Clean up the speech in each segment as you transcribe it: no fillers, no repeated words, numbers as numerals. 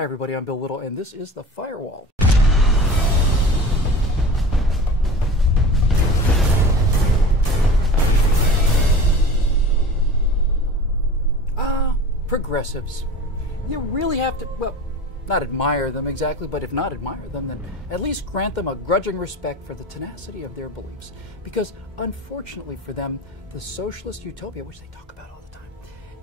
Hi everybody, I'm Bill Whittle, and this is The Firewall. Progressives. You really have to, well, not admire them exactly, but if not admire them, then at least grant them a grudging respect for the tenacity of their beliefs. Because unfortunately for them, the socialist utopia, which they talk about all the time,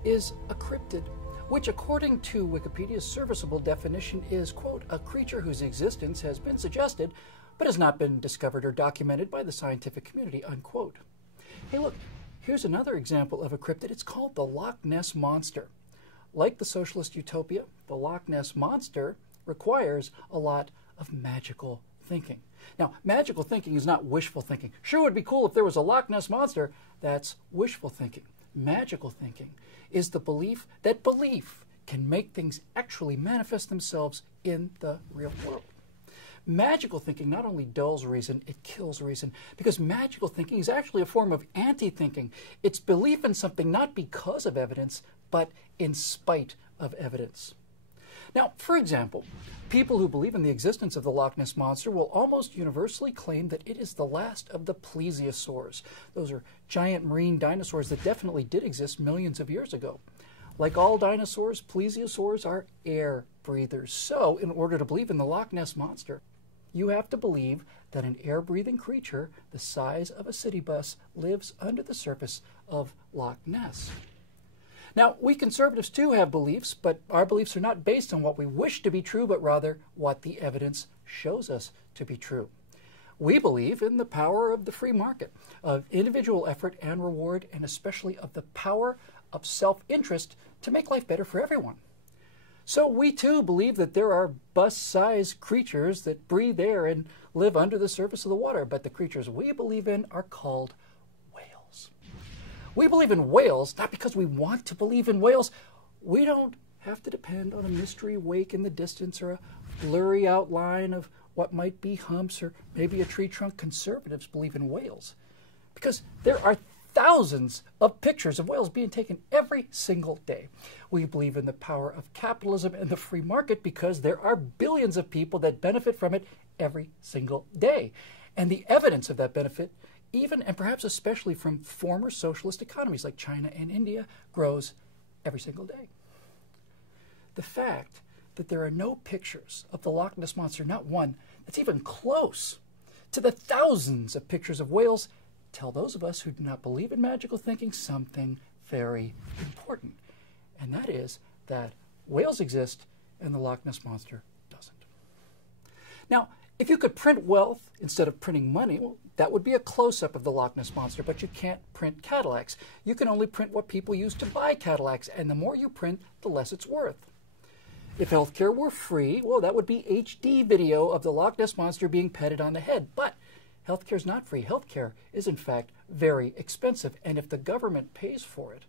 is a cryptid, which according to Wikipedia's serviceable definition is, quote, a creature whose existence has been suggested, but has not been discovered or documented by the scientific community, unquote. Hey look, here's another example of a cryptid. It's called the Loch Ness Monster. Like the socialist utopia, the Loch Ness Monster requires a lot of magical thinking. Now, magical thinking is not wishful thinking. Sure would be cool if there was a Loch Ness Monster. That's wishful thinking. Magical thinking is the belief that belief can make things actually manifest themselves in the real world. Magical thinking not only dulls reason, it kills reason, because magical thinking is actually a form of anti-thinking. It's belief in something not because of evidence, but in spite of evidence. Now, for example, people who believe in the existence of the Loch Ness Monster will almost universally claim that it is the last of the plesiosaurs. Those are giant marine dinosaurs that definitely did exist millions of years ago. Like all dinosaurs, plesiosaurs are air breathers. So, in order to believe in the Loch Ness Monster, you have to believe that an air-breathing creature the size of a city bus lives under the surface of Loch Ness. Now, we conservatives too have beliefs, but our beliefs are not based on what we wish to be true, but rather what the evidence shows us to be true. We believe in the power of the free market, of individual effort and reward, and especially of the power of self-interest to make life better for everyone. So we too believe that there are bus-sized creatures that breathe air and live under the surface of the water, but the creatures we believe in are called whales. We believe in whales not because we want to believe in whales. We don't have to depend on a mystery wake in the distance or a blurry outline of what might be humps or maybe a tree trunk. Conservatives believe in whales because there are thousands of pictures of whales being taken every single day. We believe in the power of capitalism and the free market because there are billions of people that benefit from it every single day. And the evidence of that benefit, even and perhaps especially from former socialist economies like China and India, grows every single day. The fact that there are no pictures of the Loch Ness Monster, not one that's even close to the thousands of pictures of whales, tell those of us who do not believe in magical thinking something very important. And that is that whales exist and the Loch Ness Monster doesn't. Now, if you could print wealth instead of printing money, well, that would be a close-up of the Loch Ness Monster, but you can't print Cadillacs. You can only print what people use to buy Cadillacs, and the more you print, the less it's worth. If healthcare were free, well, that would be HD video of the Loch Ness Monster being petted on the head, but healthcare is not free. Healthcare is, in fact, very expensive, and if the government pays for it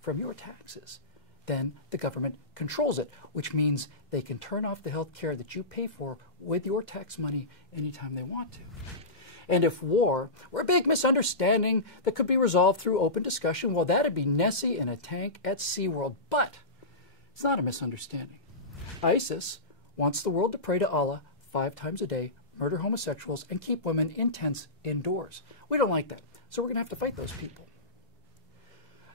from your taxes, then the government controls it, which means they can turn off the healthcare that you pay for with your tax money anytime they want to. And if war were a big misunderstanding that could be resolved through open discussion, well, that'd be Nessie in a tank at SeaWorld. But it's not a misunderstanding. ISIS wants the world to pray to Allah 5 times a day, murder homosexuals, and keep women in tents indoors. We don't like that, so we're going to have to fight those people.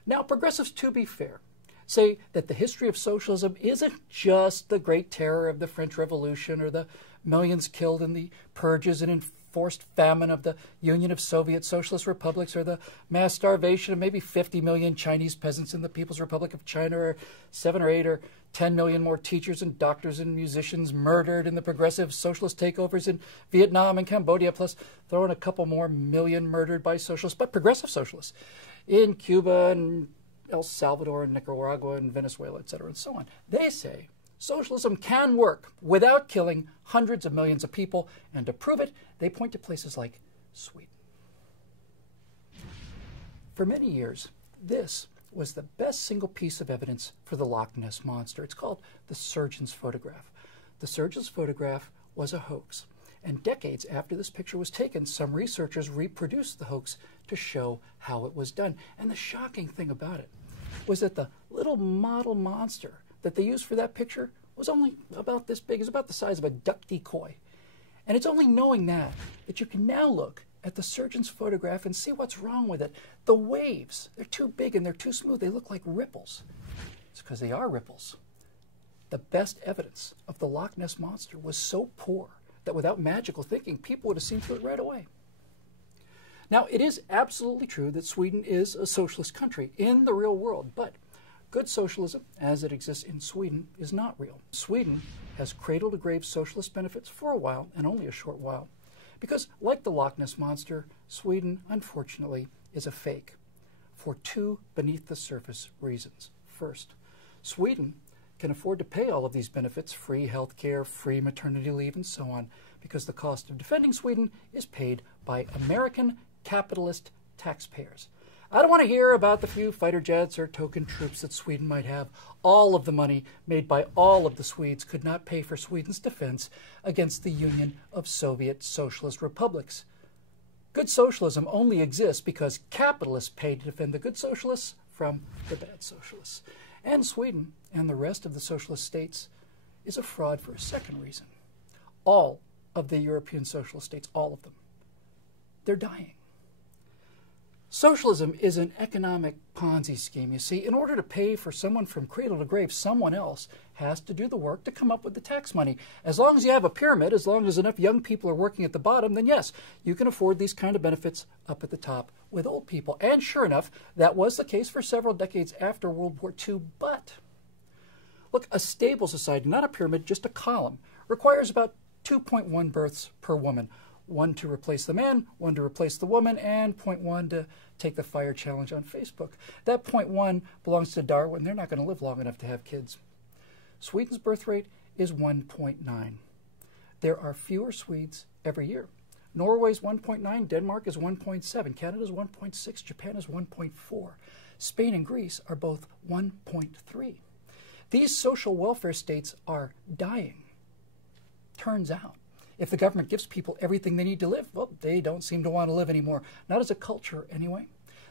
Now, progressives, to be fair, say that the history of socialism isn't just the Great Terror of the French Revolution or the millions killed in the purges and enforced famine of the Union of Soviet Socialist Republics or the mass starvation of maybe 50 million Chinese peasants in the People's Republic of China or 7 or 8 or 10 million more teachers and doctors and musicians murdered in the progressive socialist takeovers in Vietnam and Cambodia, plus throw in a couple more million murdered by socialists, but progressive socialists in Cuba and El Salvador and Nicaragua and Venezuela, etc., and so on. They say socialism can work without killing hundreds of millions of people, and to prove it, they point to places like Sweden. For many years, this was the best single piece of evidence for the Loch Ness Monster. It's called the surgeon's photograph. The surgeon's photograph was a hoax, and decades after this picture was taken, some researchers reproduced the hoax to show how it was done. And the shocking thing about it was that the little model monster that they used for that picture was only about this big. It was about the size of a duck decoy. And it's only knowing that you can now look at the surgeon's photograph and see what's wrong with it. The waves, they're too big and they're too smooth. They look like ripples. It's because they are ripples. The best evidence of the Loch Ness Monster was so poor that without magical thinking, people would have seen through it right away. Now, it is absolutely true that Sweden is a socialist country in the real world, but good socialism, as it exists in Sweden, is not real. Sweden has cradle-to-grave socialist benefits for a while, and only a short while, because, like the Loch Ness Monster, Sweden, unfortunately, is a fake for two beneath-the-surface reasons. First, Sweden can afford to pay all of these benefits, free health care, free maternity leave, and so on, because the cost of defending Sweden is paid by American capitalist taxpayers. I don't want to hear about the few fighter jets or token troops that Sweden might have. All of the money made by all of the Swedes could not pay for Sweden's defense against the Union of Soviet Socialist Republics. Good socialism only exists because capitalists pay to defend the good socialists from the bad socialists. And Sweden and the rest of the socialist states is a fraud for a second reason. All of the European socialist states, all of them, they're dying. Socialism is an economic Ponzi scheme. You see, in order to pay for someone from cradle to grave, someone else has to do the work to come up with the tax money. As long as you have a pyramid, as long as enough young people are working at the bottom, then yes, you can afford these kind of benefits up at the top with old people. And sure enough, that was the case for several decades after World War II. But look, a stable society, not a pyramid, just a column, requires about 2.1 births per woman. 1 to replace the man, 1 to replace the woman, and 0.1 to take the fire challenge on Facebook. That 0.1 belongs to Darwin. They're not going to live long enough to have kids. Sweden's birth rate is 1.9. There are fewer Swedes every year. Norway's 1.9, Denmark is 1.7, Canada's 1.6, Japan is 1.4. Spain and Greece are both 1.3. These social welfare states are dying. Turns out, if the government gives people everything they need to live, well, they don't seem to want to live anymore. Not as a culture, anyway.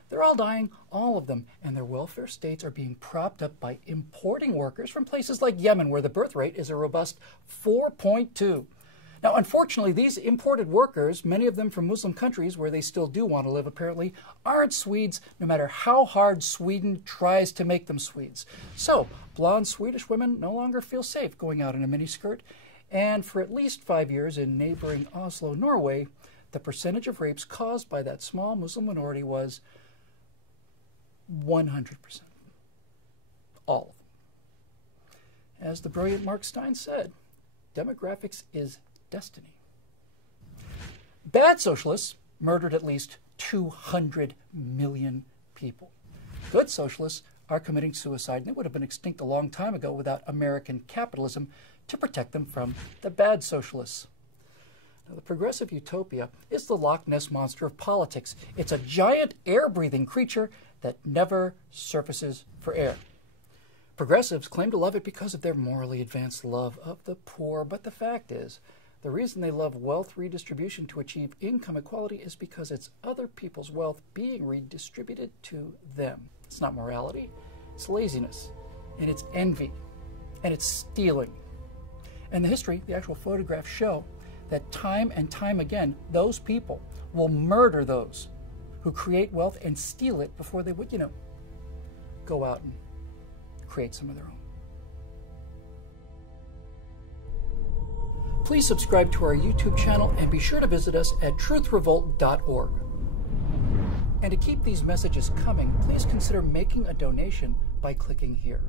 They're all dying, all of them, and their welfare states are being propped up by importing workers from places like Yemen, where the birth rate is a robust 4.2. Now, unfortunately, these imported workers, many of them from Muslim countries where they still do want to live, apparently, aren't Swedes, no matter how hard Sweden tries to make them Swedes. So, blonde Swedish women no longer feel safe going out in a miniskirt. And for at least 5 years in neighboring Oslo, Norway, the percentage of rapes caused by that small Muslim minority was 100%. All of them. As the brilliant Mark Stein said, demographics is destiny. Bad socialists murdered at least 200 million people. Good socialists are committing suicide, and they would have been extinct a long time ago without American capitalism to protect them from the bad socialists. Now, the progressive utopia is the Loch Ness Monster of politics. It's a giant air-breathing creature that never surfaces for air. Progressives claim to love it because of their morally advanced love of the poor, but the fact is, the reason they love wealth redistribution to achieve income equality is because it's other people's wealth being redistributed to them. It's not morality, it's laziness, and it's envy, and it's stealing. And the history, the actual photographs show that time and time again, those people will murder those who create wealth and steal it before they would, go out and create some of their own. Please subscribe to our YouTube channel and be sure to visit us at truthrevolt.org. And to keep these messages coming, please consider making a donation by clicking here.